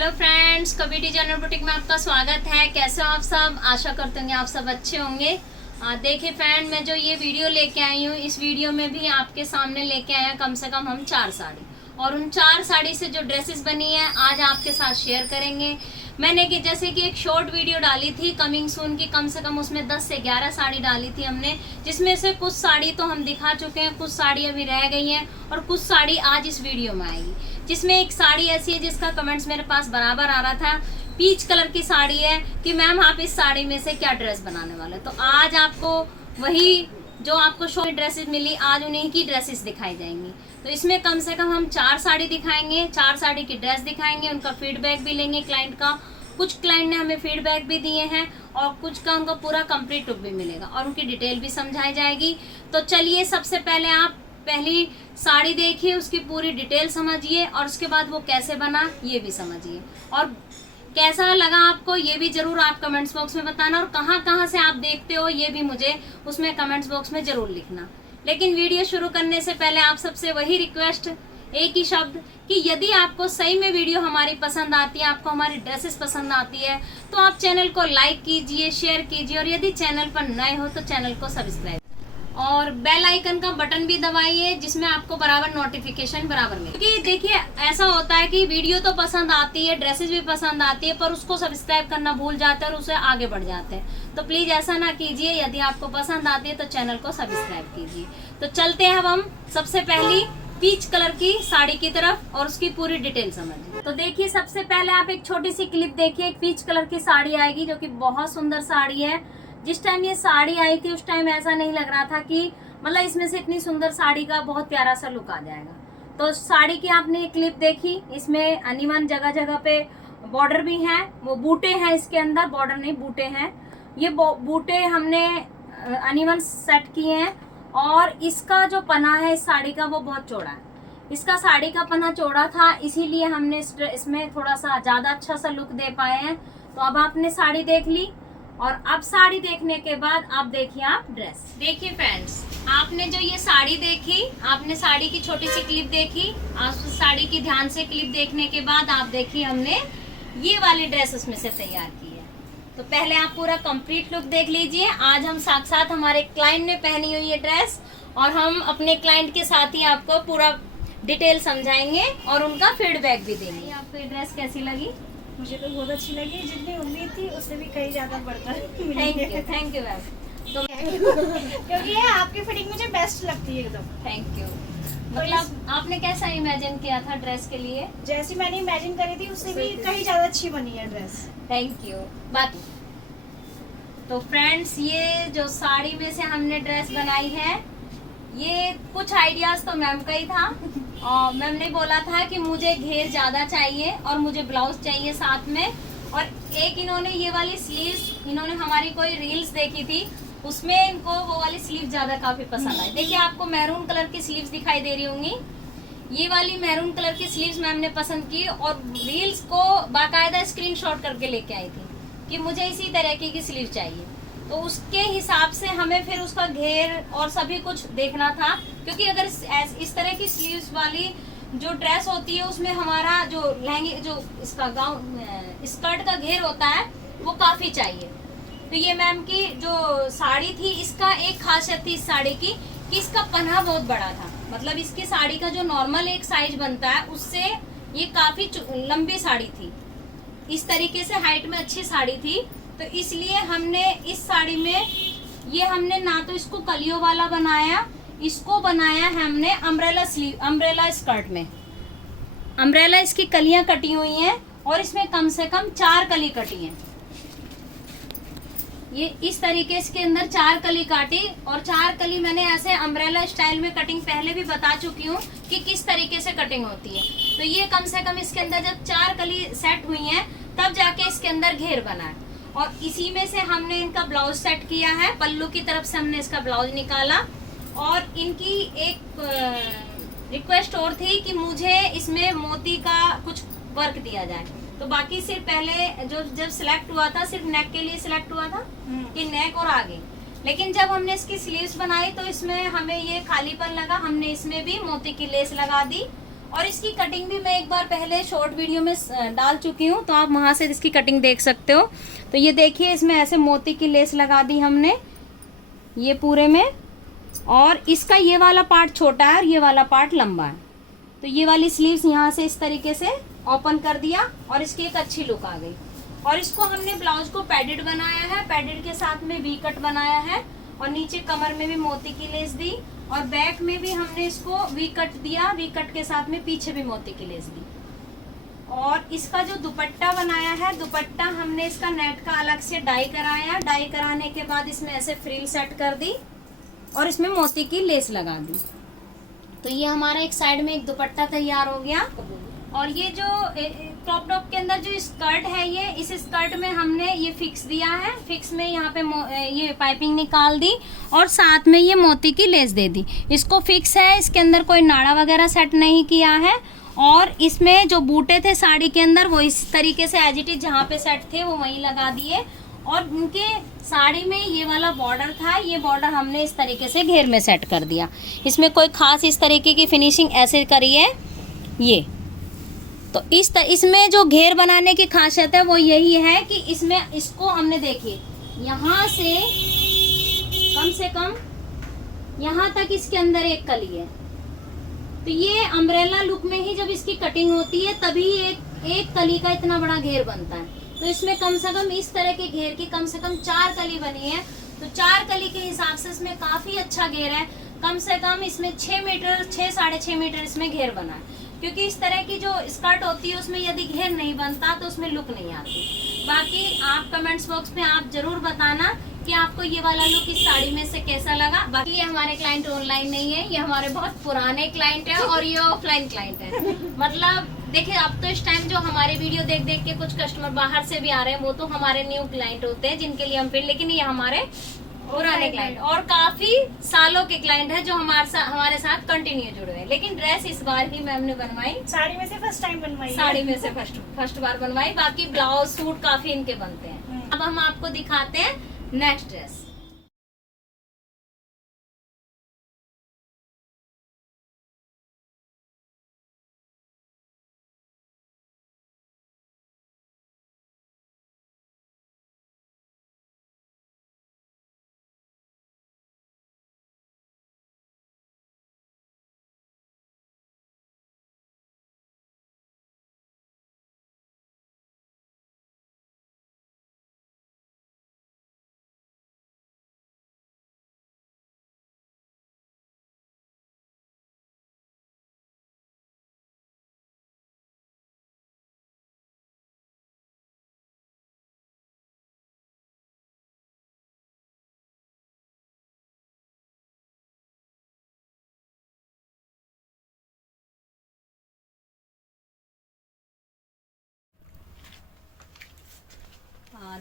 Hello friends, कवि designer boutique में आपका स्वागत है। कैसे हो आप सब? आशा करते होंगे आप सब अच्छे होंगे। देखिए फ्रेंड, मैं जो ये वीडियो लेके आई हूँ, इस वीडियो में भी आपके सामने लेके आए हैं कम से कम हम 4 साड़ी, और उन 4 साड़ी से जो ड्रेसेस बनी है आज आपके साथ शेयर करेंगे। मैंने कि जैसे कि एक शॉर्ट वीडियो डाली थी कमिंग सून की, कम से कम उसमें 10 से 11 साड़ी डाली थी हमने, जिसमें से कुछ साड़ी तो हम दिखा चुके हैं, कुछ साड़ी अभी रह गई हैं और कुछ साड़ी आज इस वीडियो में आएगी। जिसमें एक साड़ी ऐसी है जिसका कमेंट्स मेरे पास बराबर आ रहा था, पीच कलर की साड़ी है कि मैम आप इस साड़ी में से क्या ड्रेस बनाने वाले। तो आज आपको वही जो आपको शो में ड्रेसेस मिली, आज उन्हीं की ड्रेसेस दिखाई जाएंगी। तो इसमें कम से कम हम 4 साड़ी दिखाएंगे, 4 साड़ी की ड्रेस दिखाएंगे, उनका फीडबैक भी लेंगे क्लाइंट का। कुछ क्लाइंट ने हमें फीडबैक भी दिए हैं और कुछ का उनका पूरा कंप्लीट लुक भी मिलेगा और उनकी डिटेल भी समझाई जाएगी। तो चलिए, सबसे पहले आप पहली साड़ी देखिए, उसकी पूरी डिटेल समझिए और उसके बाद वो कैसे बना ये भी समझिए, और कैसा लगा आपको ये भी जरूर आप कमेंट्स बॉक्स में बताना, और कहाँ कहाँ से आप देखते हो ये भी मुझे उसमें कमेंट्स बॉक्स में जरूर लिखना। लेकिन वीडियो शुरू करने से पहले आप सबसे वही रिक्वेस्ट, एक ही शब्द, कि यदि आपको सही में वीडियो हमारी पसंद आती है, आपको हमारी ड्रेसेस पसंद आती है, तो आप चैनल को लाइक कीजिए, शेयर कीजिए, और यदि चैनल पर नए हो तो चैनल को सब्सक्राइब और बेल आइकन का बटन भी दबाइए, जिसमें आपको बराबर नोटिफिकेशन बराबर मिले। क्योंकि देखिए ऐसा होता है कि वीडियो तो पसंद आती है, ड्रेसेस भी पसंद आती है, पर उसको सब्सक्राइब करना भूल जाते हैं और उसे आगे बढ़ जाते हैं। तो प्लीज ऐसा ना कीजिए, यदि आपको पसंद आती है तो चैनल को सब्सक्राइब कीजिए। तो चलते हैं अब हम सबसे पहली पीच कलर की साड़ी की तरफ और उसकी पूरी डिटेल समझिए। तो देखिए, सबसे पहले आप एक छोटी सी क्लिप देखिए। एक पीच कलर की साड़ी आएगी जो कि बहुत सुंदर साड़ी है। जिस टाइम ये साड़ी आई थी उस टाइम ऐसा नहीं लग रहा था कि मतलब इसमें से इतनी सुंदर साड़ी का बहुत प्यारा सा लुक आ जाएगा। तो साड़ी की आपने क्लिप देखी, इसमें अनिवन जगह जगह पे बॉर्डर भी हैं, वो बूटे हैं इसके अंदर, बॉर्डर नहीं बूटे हैं। ये बूटे हमने अनिवन सेट किए हैं, और इसका जो पन्ना है इस साड़ी का वो बहुत चौड़ा है। इसका साड़ी का पन्ना चौड़ा था, इसीलिए हमने इसमें थोड़ा सा ज्यादा अच्छा सा लुक दे पाए हैं। तो अब आपने साड़ी देख ली, और अब साड़ी देखने के बाद आप देखिए आप ड्रेस। देखिए फ्रेंड्स, आपने जो ये साड़ी देखी, आपने साड़ी की छोटी सी क्लिप देखी, आप साड़ी की ध्यान से क्लिप देखने के बाद आप देखिए हमने ये वाली ड्रेस उसमें से तैयार की है। तो पहले आप पूरा कंप्लीट लुक देख लीजिए। आज हम साथ हमारे क्लाइंट ने पहनी हुई है ड्रेस, और हम अपने क्लाइंट के साथ ही आपको पूरा डिटेल समझाएंगे और उनका फीडबैक भी देंगे। आपको ये ड्रेस कैसी लगी? मुझे तो बहुत अच्छी लगी, जितनी उम्मीद थी उससे भी कहीं ज्यादा बढ़कर थैंक यू मैम। तो क्योंकि ये आपकी फिटिंग मुझे बेस्ट लगती है एकदम। Thank you. मतलब आपने कैसा इमेजिन किया था ड्रेस के लिए? जैसी मैंने इमेजिन करी थी उससे भी कहीं ज्यादा अच्छी बनी है ड्रेस। Thank you. बाकी तो फ्रेंड्स, ये जो साड़ी में से हमने ड्रेस बनाई है, ये कुछ आइडियाज तो मैम का ही था। और मैम ने बोला था कि मुझे घेर ज्यादा चाहिए और मुझे ब्लाउज चाहिए साथ में, और एक इन्होंने ये वाली स्लीव्स, इन्होंने हमारी कोई रील्स देखी थी, उसमें इनको वो वाली स्लीव ज्यादा काफी पसंद आई। देखिए आपको मैरून कलर की स्लीव्स दिखाई दे रही होंगी, ये वाली मैरून कलर की स्लीव्स मैम ने पसंद की, और रील्स को बाकायदा स्क्रीनशॉट करके लेके आई थी कि मुझे इसी तरह की स्लीव चाहिए। तो उसके हिसाब से हमें फिर उसका घेर और सभी कुछ देखना था, क्योंकि अगर इस तरह की स्लीव्स वाली जो ड्रेस होती है उसमें हमारा जो लहंगे, जो इसका गाउन स्कर्ट का घेर होता है वो काफी चाहिए। तो ये मैम की जो साड़ी थी, इसका एक खासियत थी इस साड़ी की कि इसका पन्ना बहुत बड़ा था। मतलब इसकी साड़ी का जो नॉर्मल एक साइज बनता है उससे ये काफी लंबी साड़ी थी, इस तरीके से हाइट में अच्छी साड़ी थी। तो इसलिए हमने इस साड़ी में ये हमने ना तो इसको कलियों वाला बनाया, इसको बनाया है हमने अम्ब्रेला स्लीव, अम्ब्रेला स्कर्ट में। अम्ब्रेला इसकी कलियां कटी हुई हैं और इसमें कम से कम 4 कली कटी हैं। ये इस तरीके से के अंदर 4 कली काटी, और 4 कली मैंने ऐसे अम्ब्रेला स्टाइल में कटिंग पहले भी बता चुकी हूँ कि किस तरीके से कटिंग होती है। तो ये कम से कम इसके अंदर जब 4 कली सेट हुई हैं तब जाके इसके अंदर घेर बना है, और इसी में से हमने इनका ब्लाउज सेट किया है। पल्लू की तरफ से हमने इसका ब्लाउज निकाला, और इनकी एक रिक्वेस्ट और थी कि मुझे इसमें मोती का कुछ वर्क दिया जाए। तो बाकी सिर्फ पहले जब सिलेक्ट हुआ था सिर्फ नेक के लिए सिलेक्ट हुआ था कि नेक और आगे, लेकिन जब हमने इसकी स्लीव्स बनाई तो इसमें हमें ये खालीपन लगा, हमने इसमें भी मोती की लेस लगा दी, और इसकी कटिंग भी मैं एक बार पहले शॉर्ट वीडियो में डाल चुकी हूँ, तो आप वहां से इसकी कटिंग देख सकते हो। तो ये देखिए, इसमें ऐसे मोती की लेस लगा दी हमने ये पूरे में, और इसका ये वाला पार्ट छोटा है और ये वाला पार्ट लंबा है। तो ये वाली स्लीव्स यहाँ से इस तरीके से ओपन कर दिया और इसकी एक अच्छी लुक आ गई। और इसको हमने ब्लाउज को पैडेड बनाया है, पैडेड के साथ में वी कट बनाया है, और नीचे कमर में भी मोती की लेस दी, और बैक में भी हमने इसको वी कट दिया, वी कट के साथ में पीछे भी मोती की लेस दी। और इसका जो दुपट्टा बनाया है, दुपट्टा हमने इसका नेट का अलग से डाई कराया, डाई कराने के बाद इसमें ऐसे फ्रिल सेट कर दी और इसमें मोती की लेस लगा दी। तो ये हमारा एक साइड में एक दुपट्टा तैयार हो गया। और ये जो क्रॉप टॉप के अंदर जो स्कर्ट है, ये इस स्कर्ट में हमने ये फिक्स दिया है, फिक्स में यहाँ पे ये पाइपिंग निकाल दी और साथ में ये मोती की लेस दे दी। इसको फिक्स है, इसके अंदर कोई नाड़ा वगैरह सेट नहीं किया है। और इसमें जो बूटे थे साड़ी के अंदर, वो इस तरीके से एज इट इज जहाँ पे सेट थे वो वहीं लगा दिए। और उनके साड़ी में ये वाला बॉर्डर था, ये बॉर्डर हमने इस तरीके से घेर में सेट कर दिया। इसमें कोई खास इस तरीके की फिनिशिंग ऐसे करी है ये। तो इसमें जो घेर बनाने की खासियत है वो यही है कि इसमें इसको हमने देखिए यहाँ से कम यहाँ तक इसके अंदर एक कली है। तो ये अम्ब्रेला लुक में ही जब इसकी कटिंग होती है तभी एक कली का इतना बड़ा घेर बनता है। तो इसमें कम से कम इस तरह के घेर की कम से कम 4 कली बनी है। तो 4 कली के हिसाब से इसमें काफी अच्छा घेर है। कम से कम इसमें 6 मीटर 6-6.5 मीटर इसमें घेर बना है, क्योंकि इस तरह की जो स्कर्ट होती है उसमें यदि घेर नहीं बनता तो उसमें लुक नहीं आती। बाकी आप कमेंट्स बॉक्स में आप जरूर बताना कि आपको ये वाला लुक इस साड़ी में से कैसा लगा। बाकी ये हमारे क्लाइंट ऑनलाइन नहीं है, ये हमारे बहुत पुराने क्लाइंट है और ये ऑफलाइन क्लाइंट है। मतलब देखिए, अब तो इस टाइम जो हमारे वीडियो देख देख के कुछ कस्टमर बाहर से भी आ रहे हैं, वो तो हमारे न्यू क्लाइंट होते हैं जिनके लिए हम फिर, लेकिन ये हमारे पुराने क्लाइंट और काफी सालों के क्लाइंट है जो हमारे साथ कंटिन्यू जुड़े हैं। लेकिन ड्रेस इस बार ही मैम ने बनवाई, साड़ी में से फर्स्ट टाइम बनवाई, साड़ी में से फर्स्ट बार बनवाई। बाकी ब्लाउज सूट काफी इनके बनते हैं। अब हम आपको दिखाते हैं नेक्स्ट ड्रेस।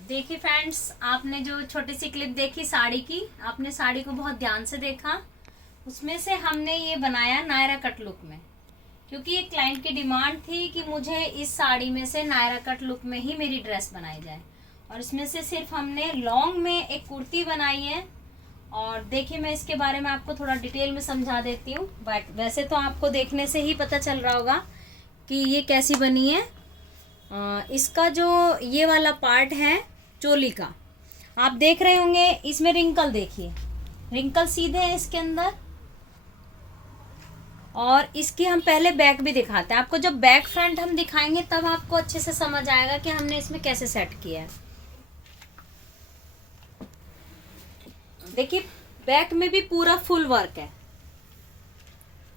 देखिए फ्रेंड्स, आपने जो छोटी सी क्लिप देखी साड़ी की, आपने साड़ी को बहुत ध्यान से देखा। उसमें से हमने ये बनाया नायरा कट लुक में, क्योंकि एक क्लाइंट की डिमांड थी कि मुझे इस साड़ी में से नायरा कट लुक में ही मेरी ड्रेस बनाई जाए। और इसमें से सिर्फ हमने लॉन्ग में एक कुर्ती बनाई है। और देखिए, मैं इसके बारे में आपको थोड़ा डिटेल में समझा देती हूँ। बट वैसे तो आपको देखने से ही पता चल रहा होगा कि ये कैसी बनी है। इसका जो ये वाला पार्ट है चोली का, आप देख रहे होंगे, इसमें रिंकल देखिए, रिंकल सीधे हैं इसके अंदर। और इसकी हम पहले बैक भी दिखाते हैं आपको। जब बैक फ्रंट हम दिखाएंगे तब आपको अच्छे से समझ आएगा कि हमने इसमें कैसे सेट किया है। देखिए, बैक में भी पूरा फुल वर्क है,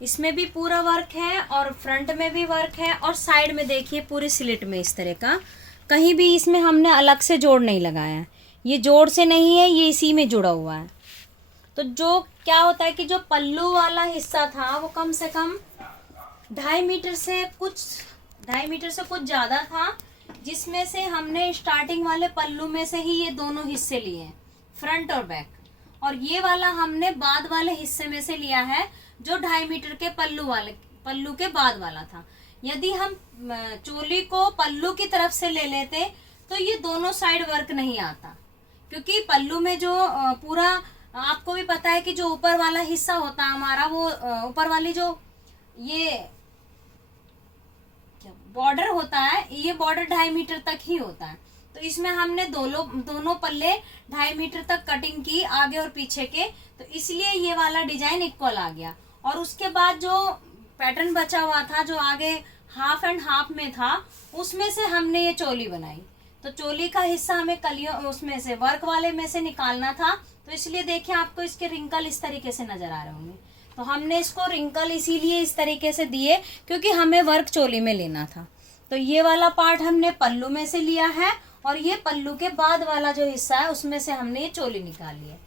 इसमें भी पूरा वर्क है और फ्रंट में भी वर्क है। और साइड में देखिए पूरी स्लिट में इस तरह का, कहीं भी इसमें हमने अलग से जोड़ नहीं लगाया है। ये जोड़ से नहीं है, ये इसी में जुड़ा हुआ है। तो जो क्या होता है कि जो पल्लू वाला हिस्सा था वो कम से कम 2.5 मीटर से कुछ ज़्यादा था, जिसमें से हमने स्टार्टिंग वाले पल्लू में से ही ये दोनों हिस्से लिए हैं, फ्रंट और बैक। और ये वाला हमने बाद वाले हिस्से में से लिया है जो 2.5 मीटर के पल्लू के बाद वाला था। यदि हम चोली को पल्लू की तरफ से ले लेते तो ये दोनों साइड वर्क नहीं आता, क्योंकि पल्लू में जो पूरा, आपको भी पता है कि जो ऊपर वाला हिस्सा होता है हमारा, वो ऊपर वाली जो ये बॉर्डर होता है, ये बॉर्डर 2.5 मीटर तक ही होता है। तो इसमें हमने दोनों पल्ले 2.5 मीटर तक कटिंग की, आगे और पीछे के, तो इसलिए ये वाला डिजाइन इक्वल आ गया। और उसके बाद जो पैटर्न बचा हुआ था, जो आगे हाफ एंड हाफ में था, उसमें से हमने ये चोली बनाई। तो चोली का हिस्सा हमें कलियों उसमें से, वर्क वाले में से निकालना था, तो इसलिए देखिए आपको इसके रिंकल इस तरीके से नजर आ रहे होंगे। तो हमने इसको रिंकल इसीलिए इस तरीके से दिए क्योंकि हमें वर्क चोली में लेना था। तो ये वाला पार्ट हमने पल्लू में से लिया है, और ये पल्लू के बाद वाला जो हिस्सा है उसमें से हमने ये चोली निकाली है।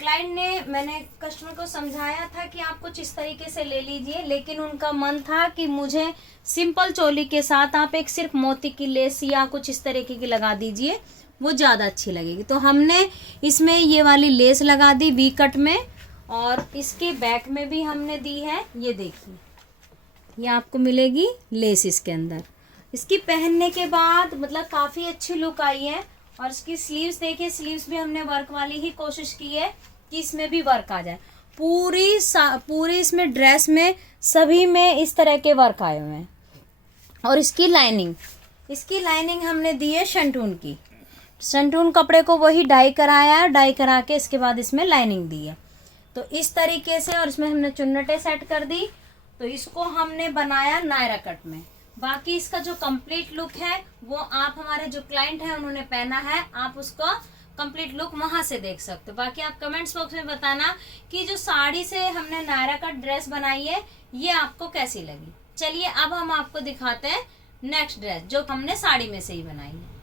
क्लाइंट ने, मैंने कस्टमर को समझाया था कि आप कुछ इस तरीके से ले लीजिए, लेकिन उनका मन था कि मुझे सिंपल चोली के साथ आप एक सिर्फ मोती की लेस या कुछ इस तरीके की लगा दीजिए, वो ज़्यादा अच्छी लगेगी। तो हमने इसमें ये वाली लेस लगा दी वी कट में, और इसके बैक में भी हमने दी है। ये देखिए, ये आपको मिलेगी लेस इसके अंदर। इसकी पहनने के बाद मतलब काफ़ी अच्छी लुक आई है। और इसकी स्लीव्स देखिए, स्लीव्स भी हमने वर्क वाली ही कोशिश की है कि इसमें भी वर्क आ जाए। पूरी इसमें ड्रेस में सभी में इस तरह के वर्क आए हुए हैं। और इसकी लाइनिंग हमने दी है शंटून की। शंटून कपड़े को वही डाई कराया है, डाई करा के इसके बाद इसमें लाइनिंग दी है। तो इस तरीके से, और इसमें हमने चुन्नटें सेट कर दी। तो इसको हमने बनाया नायरा कट में। बाकी इसका जो कंप्लीट लुक है वो आप, हमारे जो क्लाइंट है उन्होंने पहना है, आप उसका कंप्लीट लुक वहां से देख सकते हो। बाकी आप कमेंट्स बॉक्स में बताना कि जो साड़ी से हमने नायरा कट ड्रेस बनाई है ये आपको कैसी लगी। चलिए अब हम आपको दिखाते हैं नेक्स्ट ड्रेस जो हमने साड़ी में से ही बनाई है।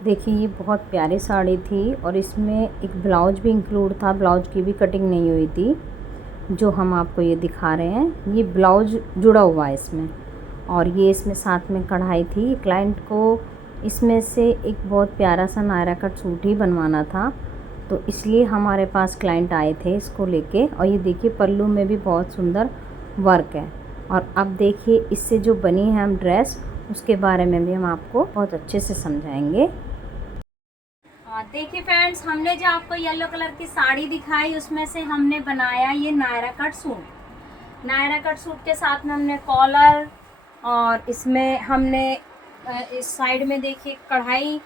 देखिए, ये बहुत प्यारी साड़ी थी और इसमें एक ब्लाउज भी इंक्लूड था। ब्लाउज की भी कटिंग नहीं हुई थी, जो हम आपको ये दिखा रहे हैं। ये ब्लाउज जुड़ा हुआ है इसमें, और ये इसमें साथ में कढ़ाई थी। क्लाइंट को इसमें से एक बहुत प्यारा सा नायरा कट सूट ही बनवाना था, तो इसलिए हमारे पास क्लाइंट आए थे इसको लेके। और ये देखिए, पल्लू में भी बहुत सुंदर वर्क है। और अब देखिए, इससे जो बनी है हम ड्रेस, उसके बारे में भी हम आपको बहुत अच्छे से समझाएंगे। देखिए फ्रेंड्स, हमने जो आपको येलो कलर की साड़ी दिखाई उसमें से हमने बनाया ये Naira cut suit. Naira cut suit के साथ में हमने कॉलर, और इसमें हमने इस साइड में देखिए कढ़ाई,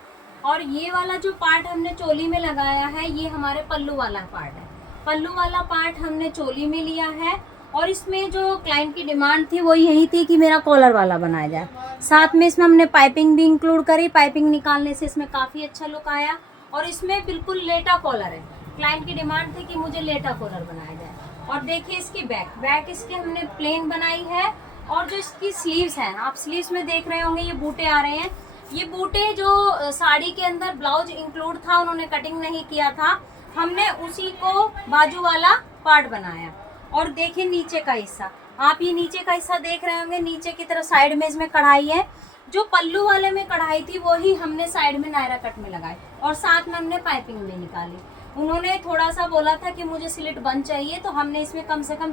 और ये वाला जो पार्ट हमने चोली में लगाया है ये हमारे पल्लू वाला पार्ट है। पल्लू वाला पार्ट हमने चोली में लिया है। और इसमें जो क्लाइंट की डिमांड थी वो यही थी कि मेरा कॉलर वाला बनाया जाए। साथ में इसमें हमने पाइपिंग भी इंक्लूड करी। पाइपिंग निकालने से इसमें काफ़ी अच्छा लुक आया। और इसमें बिल्कुल लेटा कॉलर है। क्लाइंट की डिमांड थी कि मुझे लेटा कॉलर बनाया जाए। और देखिए इसकी बैक इसके हमने प्लेन बनाई है। और जो इसकी स्लीव्स हैं, आप स्लीव्स में देख रहे होंगे ये बूटे आ रहे हैं। ये बूटे जो साड़ी के अंदर ब्लाउज इंक्लूड था, उन्होंने कटिंग नहीं किया था, हमने उसी को बाजू वाला पार्ट बनाया। और देखिए नीचे का हिस्सा, आप ये नीचे का हिस्सा देख रहे होंगे, नीचे की तरफ साइड में इसमें कढ़ाई है। जो पल्लू वाले में कढ़ाई थी वही हमने साइड में नायरा कट में लगाई, और साथ में हमने पाइपिंग भी निकाली। उन्होंने थोड़ा सा बोला था कि मुझे स्लिट बंद चाहिए, तो हमने इसमें कम से कम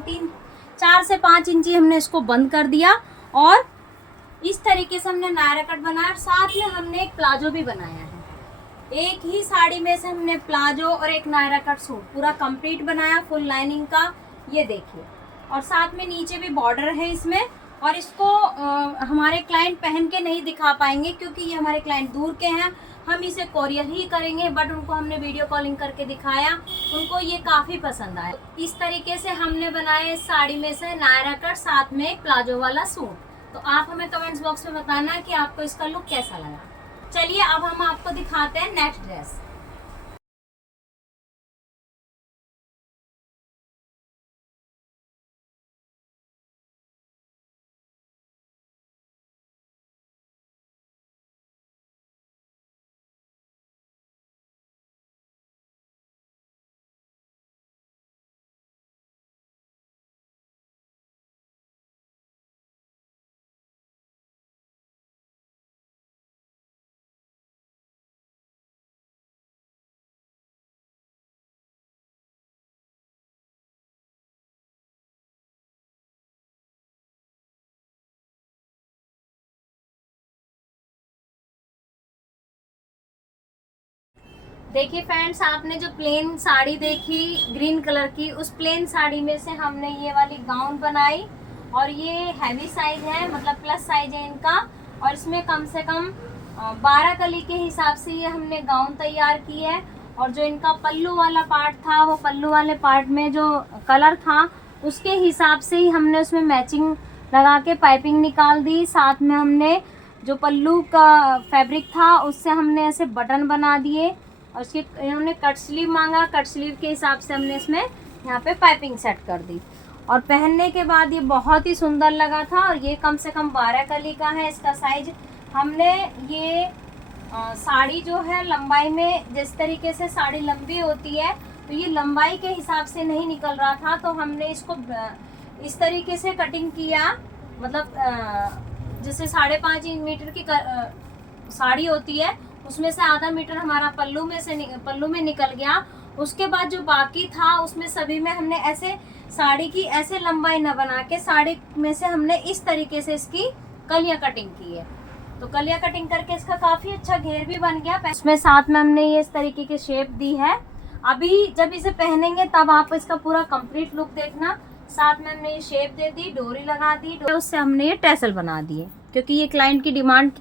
4 से 5 इंची हमने इसको बंद कर दिया। और इस तरीके से हमने नायरा कट बनाया। साथ में हमने एक प्लाजो भी बनाया है। एक ही साड़ी में से हमने प्लाजो और एक नायरा कट सूट पूरा कंप्लीट बनाया, फुल लाइनिंग का। ये देखिए, और साथ में नीचे भी बॉर्डर है इसमें। और इसको हमारे क्लाइंट पहन के नहीं दिखा पाएंगे क्योंकि ये हमारे क्लाइंट दूर के हैं, हम इसे कोरियर ही करेंगे। बट उनको हमने वीडियो कॉलिंग करके दिखाया, उनको ये काफ़ी पसंद आया। इस तरीके से हमने बनाए इस साड़ी में से नायरा कट, साथ में प्लाजो वाला सूट। तो आप हमें कमेंट्स बॉक्स में बताना कि आपको इसका लुक कैसा लगा। चलिए अब हम आपको दिखाते हैं नेक्स्ट ड्रेस। देखिए फ्रेंड्स, आपने जो प्लेन साड़ी देखी ग्रीन कलर की, उस प्लेन साड़ी में से हमने ये वाली गाउन बनाई। और ये हैवी साइज है, मतलब प्लस साइज है इनका। और इसमें कम से कम 12 कली के हिसाब से ये हमने गाउन तैयार की है। और जो इनका पल्लू वाला पार्ट था, वो पल्लू वाले पार्ट में जो कलर था उसके हिसाब से ही हमने उसमें मैचिंग लगा के पाइपिंग निकाल दी। साथ में हमने जो पल्लू का फैब्रिक था उससे हमने ऐसे बटन बना दिए। और उसके इन्होंने कट स्लीव मांगा, कट स्लीव के हिसाब से हमने इसमें यहाँ पे पाइपिंग सेट कर दी। और पहनने के बाद ये बहुत ही सुंदर लगा था। और ये कम से कम 12 कली का है इसका साइज। हमने ये साड़ी जो है लंबाई में, जिस तरीके से साड़ी लंबी होती है तो ये लंबाई के हिसाब से नहीं निकल रहा था, तो हमने इसको इस तरीके से कटिंग किया। मतलब जैसे 5.5 मीटर की साड़ी होती है, उसमें से आधा मीटर हमारा पल्लू में निकल गया। उसके बाद जो बाकी था उसमें सभी में हमने ऐसे साड़ी की ऐसे लंबाई न बना के साड़ी में से हमने इस तरीके से इसकी कलियां कटिंग की है। तो कलियां कटिंग करके इसका काफ़ी अच्छा घेर भी बन गया। इसमें साथ में हमने ये इस तरीके की शेप दी है। अभी जब इसे पहनेंगे तब आप इसका पूरा कंप्लीट लुक देखना। साथ में हमने ये शेप दे दी, डोरी लगा दी, उससे हमने ये टैसल बना दिए, क्योंकि ये क्लाइंट की डिमांड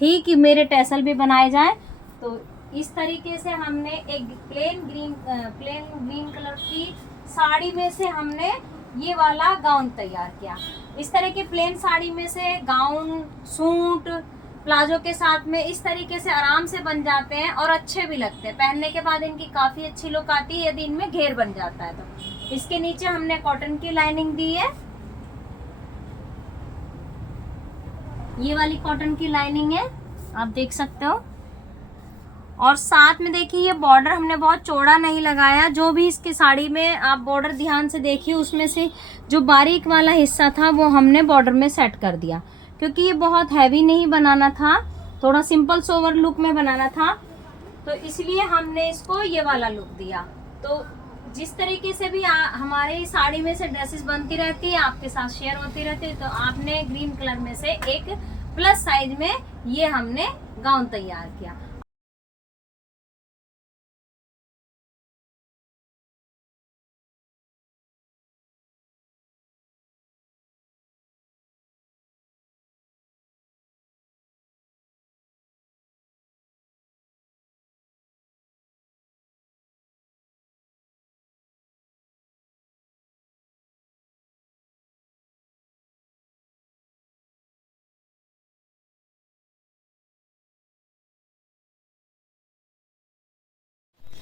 थी कि मेरे टैसल भी बनाए जाए। तो इस तरीके से हमने एक प्लेन ग्रीन कलर की साड़ी में से हमने ये वाला गाउन तैयार किया। इस तरह के प्लेन साड़ी में से गाउन, सूट, प्लाजो के साथ में इस तरीके से आराम से बन जाते हैं और अच्छे भी लगते हैं। पहनने के बाद इनकी काफ़ी अच्छी लुक आती है यदि इनमें घेर बन जाता है तो। इसके नीचे हमने कॉटन की लाइनिंग दी है, ये वाली कॉटन की लाइनिंग है, आप देख सकते हो। और साथ में देखिए ये बॉर्डर हमने बहुत चौड़ा नहीं लगाया। जो भी इसकी साड़ी में आप बॉर्डर ध्यान से देखिए, उसमें से जो बारीक वाला हिस्सा था वो हमने बॉर्डर में सेट कर दिया, क्योंकि ये बहुत हैवी नहीं बनाना था, थोड़ा सिंपल सोवर लुक में बनाना था, तो इसलिए हमने इसको ये वाला लुक दिया। तो जिस तरीके से भी हमारे साड़ी में से ड्रेसेस बनती रहती है, आपके साथ शेयर होती रहती है, तो आपने ग्रीन कलर में से एक प्लस साइज में ये हमने गाउन तैयार किया।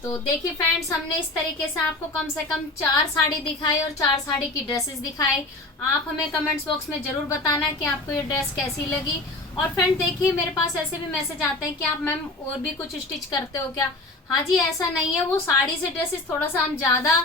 तो देखिए फ्रेंड्स, हमने इस तरीके से आपको कम से कम 4 साड़ी दिखाई और 4 साड़ी की ड्रेसेस दिखाई। आप हमें कमेंट्स बॉक्स में जरूर बताना कि आपको ये ड्रेस कैसी लगी। और फ्रेंड देखिए, मेरे पास ऐसे भी मैसेज आते हैं कि आप मैम और भी कुछ स्टिच करते हो क्या। हाँ जी, ऐसा नहीं है, वो साड़ी से ड्रेसेस थोड़ा सा हम ज़्यादा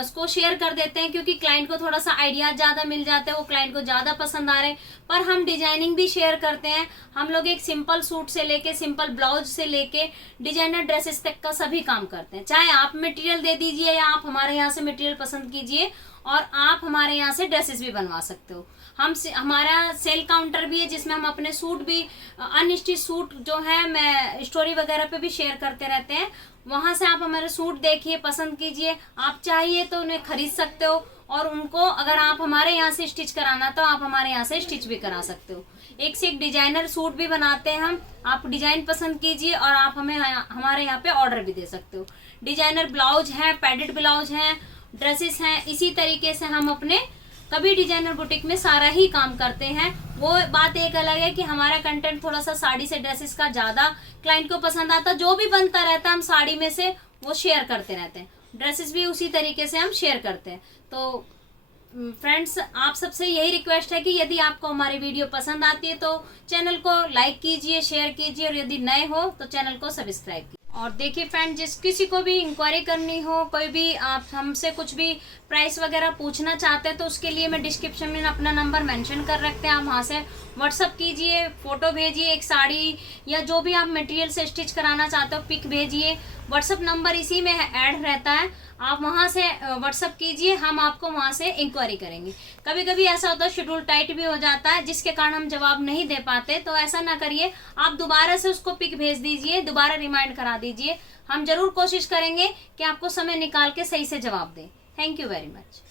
उसको शेयर कर देते हैं, क्योंकि क्लाइंट को थोड़ा सा आइडिया ज़्यादा मिल जाते हैं, वो क्लाइंट को ज़्यादा पसंद आ रहे हैं। पर हम डिजाइनिंग भी शेयर करते हैं। हम लोग एक सिंपल सूट से लेके सिंपल ब्लाउज से लेके डिजाइनर ड्रेसेस तक का सभी काम करते हैं। चाहे आप मटेरियल दे दीजिए या आप हमारे यहाँ से मटेरियल पसंद कीजिए और आप हमारे यहाँ से ड्रेसेस भी बनवा सकते हो। हमारा सेल काउंटर भी है, जिसमें हम अपने सूट भी, अनस्टिच सूट जो है मैं स्टोरी वगैरह पे भी शेयर करते रहते हैं। वहां से आप हमारे सूट देखिए, पसंद कीजिए, आप चाहिए तो उन्हें खरीद सकते हो। और उनको अगर आप हमारे यहाँ से स्टिच कराना तो आप हमारे यहाँ से स्टिच भी करा सकते हो। एक से एक डिजाइनर सूट भी बनाते हैं हम। आप डिजाइन पसंद कीजिए और आप हमें हमारे यहाँ पे ऑर्डर भी दे सकते हो। डिजाइनर ब्लाउज है, पैडेड ब्लाउज है, ड्रेसेस हैं। इसी तरीके से हम अपने कभी डिजाइनर बुटीक में सारा ही काम करते हैं। वो बात एक अलग है कि हमारा कंटेंट थोड़ा सा साड़ी से ड्रेसेस का ज्यादा क्लाइंट को पसंद आता। जो भी बनता रहता है हम साड़ी में से वो शेयर करते रहते हैं। ड्रेसेस भी उसी तरीके से हम शेयर करते हैं। तो फ्रेंड्स, आप सबसे यही रिक्वेस्ट है कि यदि आपको हमारी वीडियो पसंद आती है तो चैनल को लाइक कीजिए, शेयर कीजिए, और यदि नए हो तो चैनल को सब्सक्राइब कीजिए। और देखिए फ्रेंड, जिस किसी को भी इंक्वायरी करनी हो, कोई भी आप हमसे कुछ भी प्राइस वगैरह पूछना चाहते हैं, तो उसके लिए मैं डिस्क्रिप्शन में अपना नंबर मेंशन कर रखते हैं। आप वहाँ से व्हाट्सअप कीजिए, फोटो भेजिए, एक साड़ी या जो भी आप मटेरियल से स्टिच कराना चाहते हो पिक भेजिए। व्हाट्सअप नंबर इसी में ऐड रहता है, आप वहां से व्हाट्सअप कीजिए, हम आपको वहां से इंक्वायरी करेंगे। कभी कभी ऐसा होता है शेड्यूल टाइट भी हो जाता है जिसके कारण हम जवाब नहीं दे पाते, तो ऐसा ना करिए, आप दोबारा से उसको पिक भेज दीजिए, दोबारा रिमाइंड करा दीजिए, हम जरूर कोशिश करेंगे कि आपको समय निकाल के सही से जवाब दें। Thank you very much.